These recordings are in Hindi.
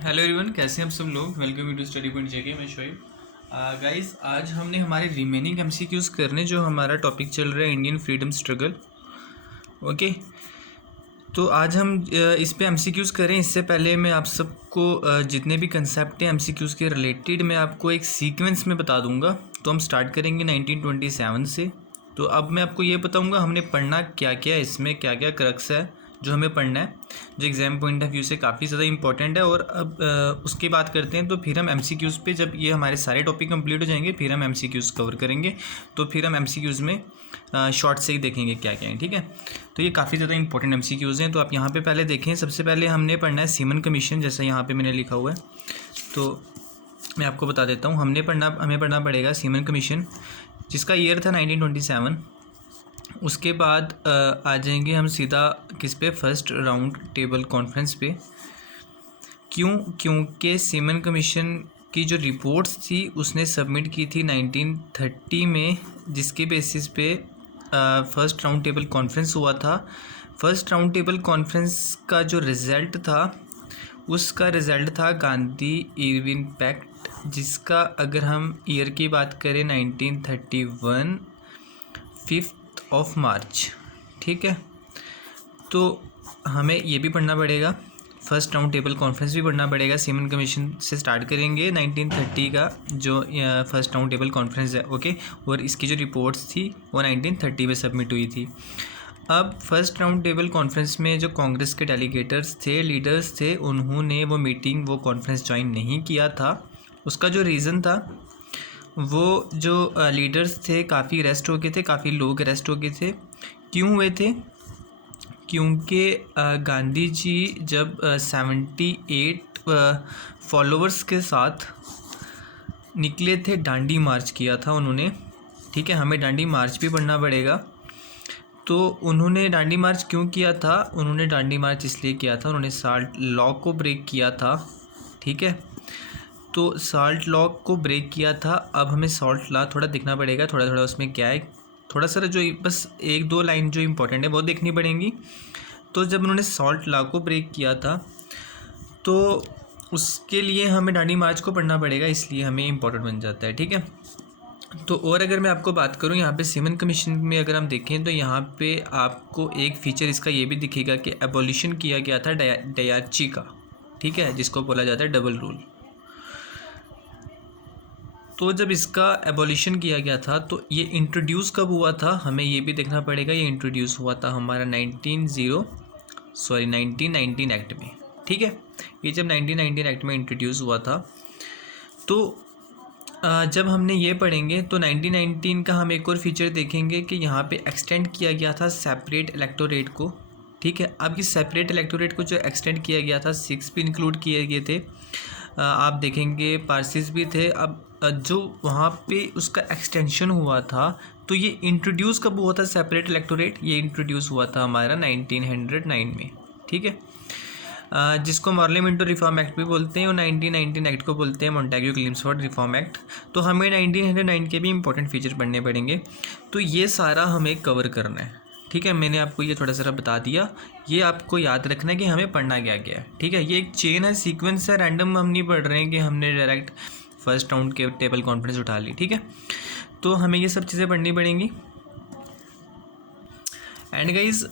हेलो एवरीवन, कैसे हैं आप सब लोग। Welcome you to study point JK. मैं शोएब। गाइस, आज हमने हमारे रिमेनिंग एमसीक्यूज़ करने, जो हमारा टॉपिक चल रहा है इंडियन फ्रीडम स्ट्रगल। ओके, तो आज हम इस पे एमसीक्यूज़ करें। इससे पहले मैं आप सबको जितने भी कंसेप्ट हैं एमसीक्यूज़ के रिलेटेड, मैं आपको एक सीक्वेंस में बता दूंगा। तो हम स्टार्ट करेंगे 1927 से। तो अब मैं आपको ये बताऊंगा हमने पढ़ना क्या क्या है, इसमें क्या क्या क्रक्स है जो हमें पढ़ना है, जो एग्ज़ाम पॉइंट ऑफ व्यू से काफ़ी ज़्यादा इंपॉर्टेंट है। और अब उसकी बात करते हैं, तो फिर हम एमसीक्यूज़ पे, जब ये हमारे सारे टॉपिक कंप्लीट हो जाएंगे, फिर हम एमसीक्यूज़ कवर करेंगे। तो फिर हम एमसीक्यूज़ में शॉर्ट से ही देखेंगे क्या क्या है, ठीक है। तो ये काफ़ी ज़्यादा इंपॉर्टेंट एमसीक्यूज़ हैं। तो आप यहाँ पे पहले देखें, सबसे पहले हमने पढ़ना है सीमन कमीशन, जैसा यहाँ पे मैंने लिखा हुआ है। तो मैं आपको बता देता हूँ, हमें पढ़ना पड़ेगा सीमन कमीशन, जिसका ईयर था 1927। उसके बाद आ जाएंगे हम सीधा किस पे, फर्स्ट राउंड टेबल कॉन्फ्रेंस पे। क्योंकि सीमन कमीशन की जो रिपोर्ट्स थी उसने सबमिट की थी 1930 में, जिसके बेसिस पे फर्स्ट राउंड टेबल कॉन्फ्रेंस हुआ था। फर्स्ट राउंड टेबल कॉन्फ्रेंस का जो रिज़ल्ट था, उसका रिज़ल्ट था गांधी इरविन पैक्ट, जिसका अगर हम ईयर की बात करें 1931, 5 मार्च, ठीक है। तो हमें ये भी पढ़ना पड़ेगा, फर्स्ट राउंड टेबल कॉन्फ्रेंस भी पढ़ना पड़ेगा। सीमन कमीशन से स्टार्ट करेंगे 1930 का जो फर्स्ट राउंड टेबल कॉन्फ्रेंस है, ओके। और इसकी जो रिपोर्ट्स थी वो 1930 में सबमिट हुई थी। अब फर्स्ट राउंड टेबल कॉन्फ्रेंस में जो कांग्रेस के डेलीगेटर्स थे, लीडर्स थे, उन्होंने वो कॉन्फ्रेंस ज्वाइन नहीं किया था। उसका जो रीज़न था, वो जो लीडर्स थे काफ़ी अरेस्ट हो गए थे, काफ़ी लोग अरेस्ट हो गए थे। क्यों हुए थे? क्योंकि गांधी जी जब 78 फॉलोअर्स के साथ निकले थे, डांडी मार्च किया था उन्होंने, ठीक है। हमें डांडी मार्च भी पढ़ना पड़ेगा। तो उन्होंने डांडी मार्च क्यों किया था? उन्होंने डांडी मार्च इसलिए किया था, उन्होंने साल्ट लॉ को ब्रेक किया था, ठीक है। तो साल्ट लॉ को ब्रेक किया था। अब हमें साल्ट लॉ थोड़ा देखना पड़ेगा, थोड़ा थोड़ा उसमें क्या है, थोड़ा सा जो बस एक दो लाइन जो इम्पोर्टेंट है वो देखनी पड़ेंगी। तो जब उन्होंने साल्ट लॉ को ब्रेक किया था, तो उसके लिए हमें डांडी मार्च को पढ़ना पड़ेगा, इसलिए हमें इम्पोर्टेंट बन जाता है, ठीक है। तो और अगर मैं आपको बात करूं, यहाँ पे सीमन कमीशन में अगर हम देखें, तो यहाँ पे आपको एक फ़ीचर इसका ये भी दिखेगा कि एबॉलिशन किया गया था डयाची का, ठीक है, जिसको बोला जाता है डबल रूल। तो जब इसका एबॉलिशन किया गया था, तो ये इंट्रोड्यूस कब हुआ था, हमें ये भी देखना पड़ेगा। ये इंट्रोड्यूस हुआ था हमारा 1919 एक्ट में, ठीक है। ये जब 1919 एक्ट में इंट्रोड्यूस हुआ था, तो जब हमने ये पढ़ेंगे तो 1919 का हम एक और फीचर देखेंगे कि यहाँ पे एक्सटेंड किया गया था सेपरेट इलेक्टोरेट को, ठीक है। अब इस सेपरेट इलेक्टोरेट को जो एक्सटेंड किया गया था, 6 भी इंक्लूड किए गए थे। आप देखेंगे पार्सिस भी थे। अब जो वहाँ पे उसका एक्सटेंशन हुआ था, तो ये इंट्रोड्यूस कब हुआ था सेपरेट इलेक्टोरेट? ये इंट्रोड्यूस हुआ था हमारा 1909 में, ठीक है। जिसको पार्लियामेंटरी रिफॉर्म एक्ट भी बोलते हैं, और 1919 एक्ट को बोलते हैं मॉन्टेग्यू क्लेम्सफोर्ड रिफॉर्म एक्ट। तो हमें 1909 के भी इंपॉर्टेंट फीचर पढ़ने पड़ेंगे। तो ये सारा हमें कवर करना है, ठीक है। मैंने आपको ये थोड़ा सा बता दिया, ये आपको याद रखना है कि हमें पढ़ना क्या क्या है, ठीक है। ये एक चेन है, सीक्वेंस है, रैंडम हम नहीं पढ़ रहे हैं कि हमने डायरेक्ट फर्स्ट राउंड के टेबल कॉन्फ्रेंस उठा ली, ठीक है। तो हमें ये सब चीज़ें पढ़नी पड़ेंगी। एंड गाइज,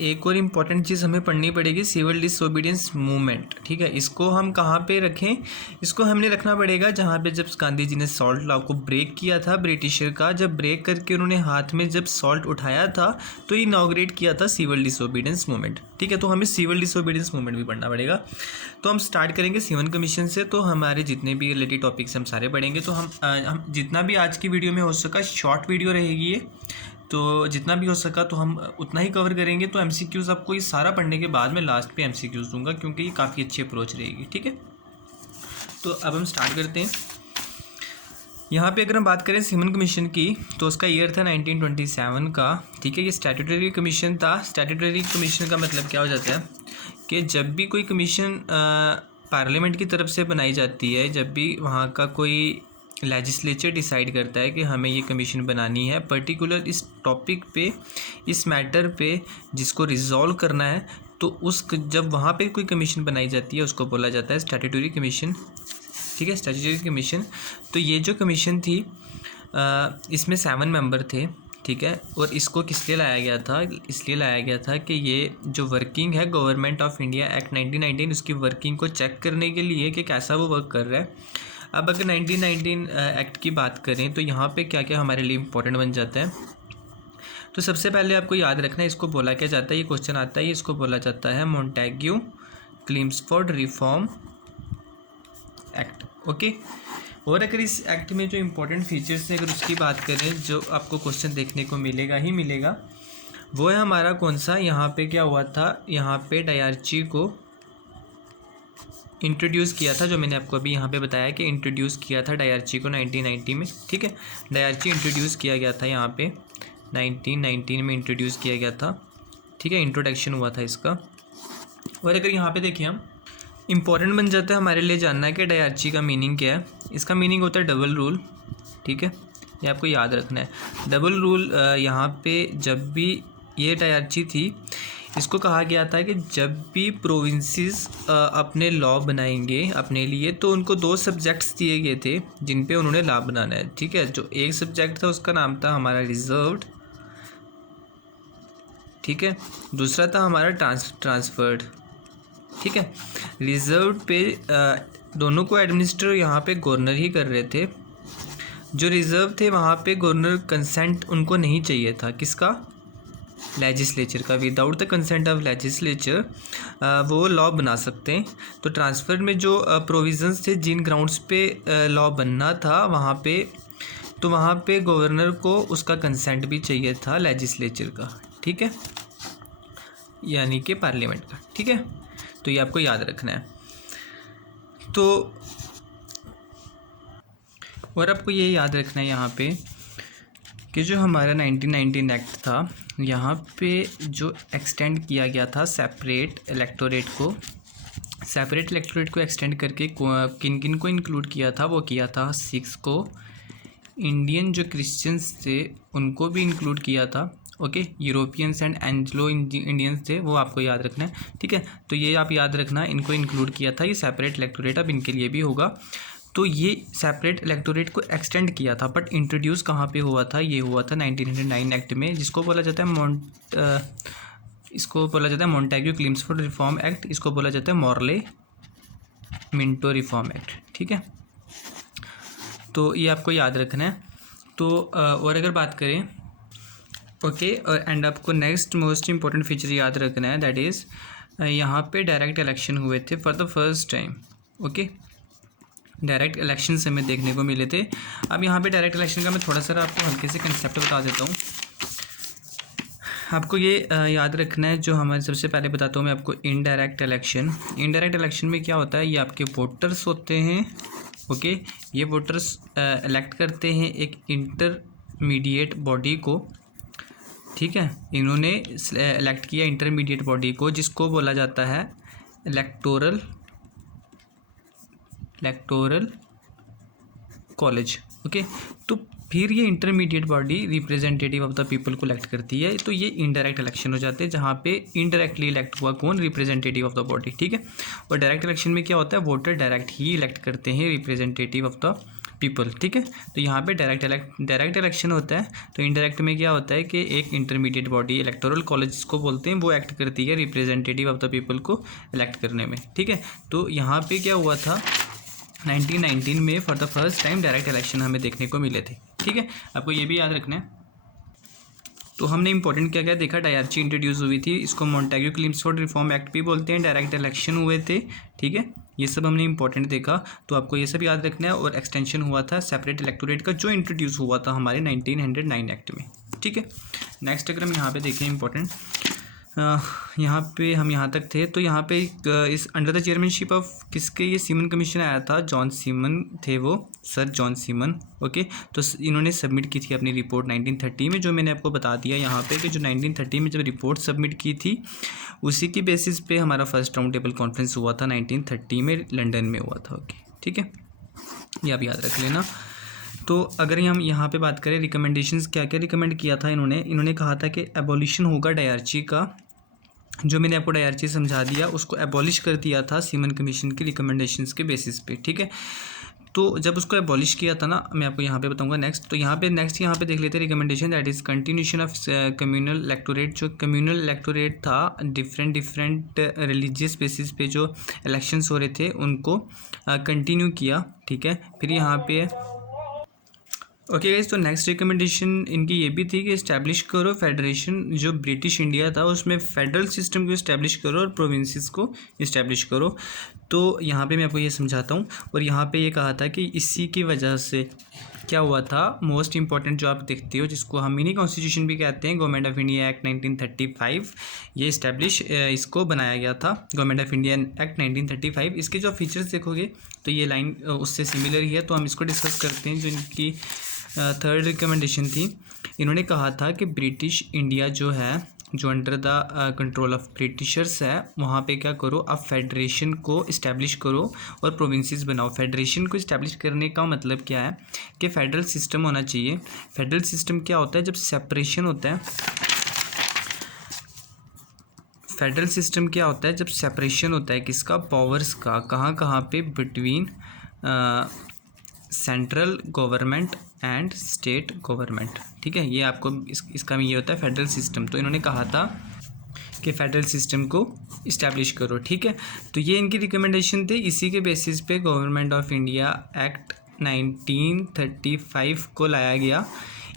एक और इम्पॉर्टेंट चीज़ हमें पढ़नी पड़ेगी, सिविल डिसोबीडियंस मूवमेंट, ठीक है। इसको हम कहाँ पे रखें? इसको हमने रखना पड़ेगा जहाँ पे जब गांधी जी ने सॉल्ट लॉ को ब्रेक किया था, ब्रिटिशर का, जब ब्रेक करके उन्होंने हाथ में जब सॉल्ट उठाया था, तो इनॉग्रेट किया था सिविल डिसोबीडियंस मूवमेंट, ठीक है। तो हमें सिविल डिसोबीडियंस मूवमेंट भी पढ़ना पड़ेगा। तो हम स्टार्ट करेंगे सीमन कमीशन से। तो हमारे जितने भी रिलेटेड टॉपिक्स हम सारे पढ़ेंगे। तो हम जितना भी आज की वीडियो में हो सका, शॉर्ट वीडियो रहेगी ये, तो जितना भी हो सका तो हम उतना ही कवर करेंगे। तो एमसीक्यूज़ आपको ये सारा पढ़ने के बाद मैं लास्ट पे एमसीक्यूज़ दूंगा, क्योंकि ये काफ़ी अच्छी अप्रोच रहेगी, ठीक है। तो अब हम स्टार्ट करते हैं। यहाँ पे अगर हम बात करें सीमन कमीशन की, तो उसका ईयर था 1927 का, ठीक है। ये स्टैट्यूटरी कमीशन था। स्टैट्यूटरी कमीशन का मतलब क्या हो जाता है कि जब भी कोई कमीशन पार्लियामेंट की तरफ से बनाई जाती है, जब भी वहाँ का कोई लेजिस्लेचर डिसाइड करता है कि हमें ये कमीशन बनानी है पर्टिकुलर इस टॉपिक पे, इस मैटर पे जिसको रिजॉल्व करना है, तो उस जब वहाँ पे कोई कमीशन बनाई जाती है उसको बोला जाता है स्टैट्यूटरी कमीशन, ठीक है, स्टैट्यूटरी कमीशन। तो ये जो कमीशन थी इसमें 7 मेंबर थे, ठीक है। और इसको किस लिए लाया गया था? इसलिए लाया गया था कि ये जो वर्किंग है गवर्नमेंट ऑफ इंडिया एक्ट 1919 उसकी वर्किंग को चेक करने के लिए कि कैसा वो वर्क कर रहा है। अब अगर 1919 एक्ट की बात करें तो यहाँ पे क्या क्या हमारे लिए इम्पोर्टेंट बन जाता है। तो सबसे पहले आपको याद रखना है इसको बोला क्या जाता है, ये क्वेश्चन आता है, इसको बोला जाता है मोंटेग्यू क्लिम्सफोर्ड रिफॉर्म एक्ट, ओके। और अगर इस एक्ट में जो इम्पोर्टेंट फीचर्स हैं अगर उसकी बात करें जो आपको क्वेश्चन देखने को मिलेगा ही मिलेगा, वो है हमारा कौन सा, यहाँ पे क्या हुआ था, यहाँ पे डायरची को इंट्रोड्यूस किया था, जो मैंने आपको अभी यहाँ पे बताया कि इंट्रोड्यूस किया था डायरची को 1990 में, ठीक है। डायरची इंट्रोड्यूस किया गया था यहाँ पे 1919 में इंट्रोड्यूस किया गया था, ठीक है, इंट्रोडक्शन हुआ था इसका। और अगर यहाँ पे देखिए हम इम्पॉर्टेंट बन जाता है हमारे लिए जानना है कि डायरची का मीनिंग क्या है। इसका मीनिंग होता है डबल रूल, ठीक है, ये आपको याद रखना है। डबल रूल यहाँ पे जब भी ये डायरची थी इसको कहा गया था कि जब भी प्रोविंसेस अपने लॉ बनाएंगे अपने लिए तो उनको 2 सब्जेक्ट्स दिए गए थे जिन पे उन्होंने लॉ बनाना है, ठीक है। जो एक सब्जेक्ट था उसका नाम था हमारा रिजर्व्ड, ठीक है, दूसरा था हमारा ट्रांसफर्ड, ठीक है। रिजर्व्ड पे दोनों को एडमिनिस्टर यहाँ पे गवर्नर ही कर रहे थे। जो रिजर्व थे वहाँ पे गवर्नर कंसेंट उनको नहीं चाहिए था, किसका, लेजिस्लेचर का। Without the consent of legislature वो लॉ बना सकते हैं। तो ट्रांसफ़र में जो प्रोविजंस थे जिन ग्राउंड्स पे लॉ बनना था वहाँ पे, तो वहाँ पे गवर्नर को उसका कंसेंट भी चाहिए था लेजिस्लेचर का, ठीक है, यानी कि पार्लियामेंट का, ठीक है। तो ये आपको याद रखना है। तो और आपको ये याद रखना है यहाँ पे कि जो हमारा 1919 एक्ट था यहाँ पे जो एक्सटेंड किया गया था सेपरेट इलेक्टोरेट को एक्सटेंड करके किन किन को इंक्लूड किया था, वो किया था सिख्स को, इंडियन जो क्रिश्चियंस थे उनको भी इंक्लूड किया था, okay. Europeans and Anglo Indians थे वो आपको याद रखना है, ठीक है। तो ये आप याद रखना इनको इंक्लूड किया था, ये सेपरेट इलेक्टोरेट अब इनके लिए भी होगा। तो ये सेपरेट इलेक्टोरेट को एक्सटेंड किया था, बट इंट्रोड्यूस कहाँ पे हुआ था, ये हुआ था 1909 एक्ट में, जिसको बोला जाता है इसको बोला जाता है मोंटेग्यू क्लिम्सफोर्ड रिफॉर्म एक्ट, इसको बोला जाता है मॉर्ले मिंटो रिफॉर्म एक्ट, ठीक है। तो ये आपको याद रखना है। तो और अगर बात करें, ओके, एंड आपको नेक्स्ट मोस्ट इंपॉर्टेंट फीचर याद रखना है, दैट इज़ यहाँ पे डायरेक्ट इलेक्शन हुए थे for the first time, okay. Direct election से हमें देखने को मिले थे। अब यहाँ पे डायरेक्ट इलेक्शन का मैं थोड़ा सा आपको हल्के से कंसेप्ट बता देता हूँ। आपको ये याद रखना है, जो हमारे सबसे पहले बताता हूँ मैं आपको इनडायरेक्ट इलेक्शन। इनडायरेक्ट इलेक्शन में क्या होता है, ये आपके वोटर्स होते हैं, ओके। ये वोटर्स इलेक्ट करते हैं एक इंटरमीडिएट बॉडी को, ठीक है। इन्होंने इलेक्ट किया इंटरमीडिएट बॉडी को जिसको बोला जाता है इलेक्टोरल कॉलेज, ओके। तो फिर ये intermediate body representative of the people को इलेक्ट करती है। तो ये इनडायरेक्ट इलेक्शन हो जाते हैं जहाँ पे इनडायरेक्टली इलेक्ट हुआ कौन, रिप्रेजेंटेटिव ऑफ द बॉडी, ठीक है। और डायरेक्ट इलेक्शन में क्या होता है, वोटर डायरेक्ट ही इलेक्ट करते हैं रिप्रेजेंटेटिव ऑफ द पीपल, ठीक है। तो यहाँ पे डायरेक्ट इलेक्शन होता है। तो इनडायरेक्ट में क्या होता है कि एक इंटरमीडिएट बॉडी इलेक्टोरल कॉलेज को बोलते हैं, वो एक्ट करती है रिप्रेजेंटेटिव ऑफ द पीपल को इलेक्ट करने में, ठीक है। तो यहाँ पे क्या हुआ था 1919 में for the first time direct election हमें देखने को मिले थे, ठीक है। आपको ये भी याद रखना है। तो हमने इंपॉर्टेंट क्या क्या देखा, डायरची इंट्रोड्यूस हुई थी, इसको मोंटेग्यू क्लिम्सफोर्ड रिफॉर्म एक्ट भी बोलते हैं, डायरेक्ट इलेक्शन हुए थे, ठीक है। ये सब हमने इंपॉर्टेंट देखा, तो आपको ये सब याद रखना है। और एक्सटेंशन हुआ था सेपरेट इलेक्टोरेट का जो इंट्रोड्यूस हुआ था हमारे 1909 एक्ट में, ठीक है। नेक्स्ट अगर हम यहाँ पे देखें इंपॉर्टेंट, यहाँ पे हम यहाँ तक थे। तो यहाँ पे इस अंडर द चेयरमैनशिप ऑफ किसके ये सीमन कमीशन आया था, जॉन सीमन थे वो, सर जॉन सीमन, ओके। तो इन्होंने सबमिट की थी अपनी रिपोर्ट 1930 में, जो मैंने आपको बता दिया यहाँ पे कि जो 1930 में जब रिपोर्ट सबमिट की थी उसी की बेसिस पे हमारा फर्स्ट राउंड टेबल कॉन्फ्रेंस हुआ था 1930 में, लंदन में हुआ था, ओके, ठीक है। ये आप याद रख लेना। तो अगर हम यहाँ पे बात करें रिकमेंडेशंस, क्या क्या रिकमेंड किया था इन्होंने कहा था कि एबॉलिशन होगा डायरची का, जो मैंने आपको डायरची समझा दिया उसको एबॉलिश कर दिया था सीमन कमीशन की रिकमेंडेशंस के बेसिस पे, ठीक है। तो जब उसको एबॉलिश किया था ना, मैं आपको यहाँ पे बताऊंगा नेक्स्ट। तो यहाँ पे देख लेते हैं recommendation, that is continuation of communal electorate. जो कम्युनल इलेक्टोरेट था, डिफरेंट रिलीजियस बेसिस पे जो इलेक्शंस हो रहे थे उनको कंटिन्यू किया, ठीक है। फिर यहाँ पे ओके गाइस, तो नेक्स्ट रिकमेंडेशन इनकी ये भी थी कि इस्टेब्लिश करो फेडरेशन। जो ब्रिटिश इंडिया था उसमें फेडरल सिस्टम को इस्टेब्लिश करो और प्रोविंसेस को इस्टेब्लिश करो। तो यहाँ पे मैं आपको ये समझाता हूँ। और यहाँ पे ये कहा था कि इसी की वजह से क्या हुआ था, मोस्ट इंपॉर्टेंट जो आप देखते हो जिसको हम मिनी कॉन्स्टिट्यूशन भी कहते हैं, गवर्नमेंट ऑफ इंडिया एक्ट 1935, ये इस्टेब्लिश इसको बनाया गया था, गवर्नमेंट ऑफ इंडिया एक्ट 1935। इसके जो फीचर्स देखोगे तो ये लाइन उससे सिमिलर ही है, तो हम इसको डिस्कस करते हैं। जो इनकी थर्ड रिकमेंडेशन थी, इन्होंने कहा था कि ब्रिटिश इंडिया जो है, जो under the control of Britishers है, वहाँ पे क्या करो, आप फेडरेशन को इस्टेब्लिश करो और प्रोविंसेस बनाओ। फेडरेशन को इस्टेब्लिश करने का मतलब क्या है कि फेडरल सिस्टम होना चाहिए। फेडरल सिस्टम क्या होता है, जब सेपरेशन होता है, फेडरल सिस्टम क्या होता है जब सेपरेशन होता है किसका, पावर्स का, कहाँ पे, between central government and state government, ठीक है। ये आपको इसका ये होता है फेडरल सिस्टम। तो इन्होंने कहा था कि फेडरल सिस्टम को इस्टेब्लिश करो, ठीक है। तो ये इनकी रिकमेंडेशन थी। इसी के बेसिस पे गवर्नमेंट ऑफ इंडिया एक्ट 1935 को लाया गया।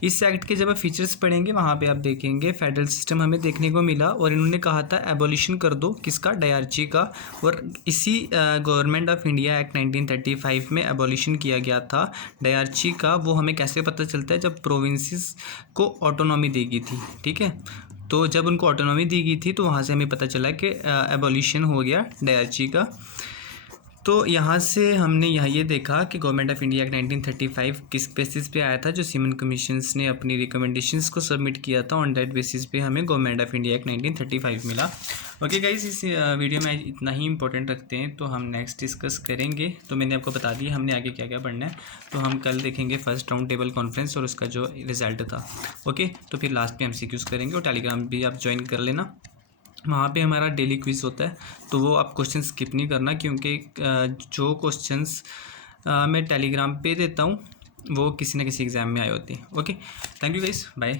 इस एक्ट के जब आप फीचर्स पढ़ेंगे वहाँ पे आप देखेंगे फेडरल सिस्टम हमें देखने को मिला। और इन्होंने कहा था एबॉलिशन कर दो किसका, डायरची का। और इसी गवर्नमेंट ऑफ इंडिया एक्ट 1935 में एबॉलिशन किया गया था डायरची का। वो हमें कैसे पता चलता है, जब प्रोविंसेस को ऑटोनॉमी दी गई थी, ठीक है। तो जब उनको ऑटोनॉमी दी गई थी तो वहाँ से हमें पता चला कि एबॉलिशन हो गया डायरची का। तो यहाँ से हमने यहाँ ये देखा कि गवर्नमेंट ऑफ इंडिया एक्ट 1935 किस बेसिस पे आया था, जो सीमन कमीशंस ने अपनी रिकमेंडेशंस को सबमिट किया था, ऑन दैट बेसिस पे हमें गवर्नमेंट ऑफ इंडिया एक्ट 1935 मिला। ओके गाइस, इस वीडियो में इतना ही इंपॉर्टेंट रखते हैं, तो हम नेक्स्ट डिस्कस करेंगे। तो मैंने आपको बता दिया हमने आगे क्या क्या पढ़ना है। तो हम कल देखेंगे फर्स्ट राउंड टेबल कॉन्फ्रेंस और उसका जो रिजल्ट था। ओके, तो फिर लास्ट पे हम MCQs करेंगे। और टेलीग्राम भी आप ज्वाइन कर लेना, वहाँ पे हमारा डेली क्विज़ होता है। तो वो आप क्वेश्चन स्किप नहीं करना, क्योंकि जो क्वेश्चंस मैं टेलीग्राम पे देता हूँ वो किसी न किसी एग्ज़ाम में आए होते हैं। Okay, thank you guys, bye.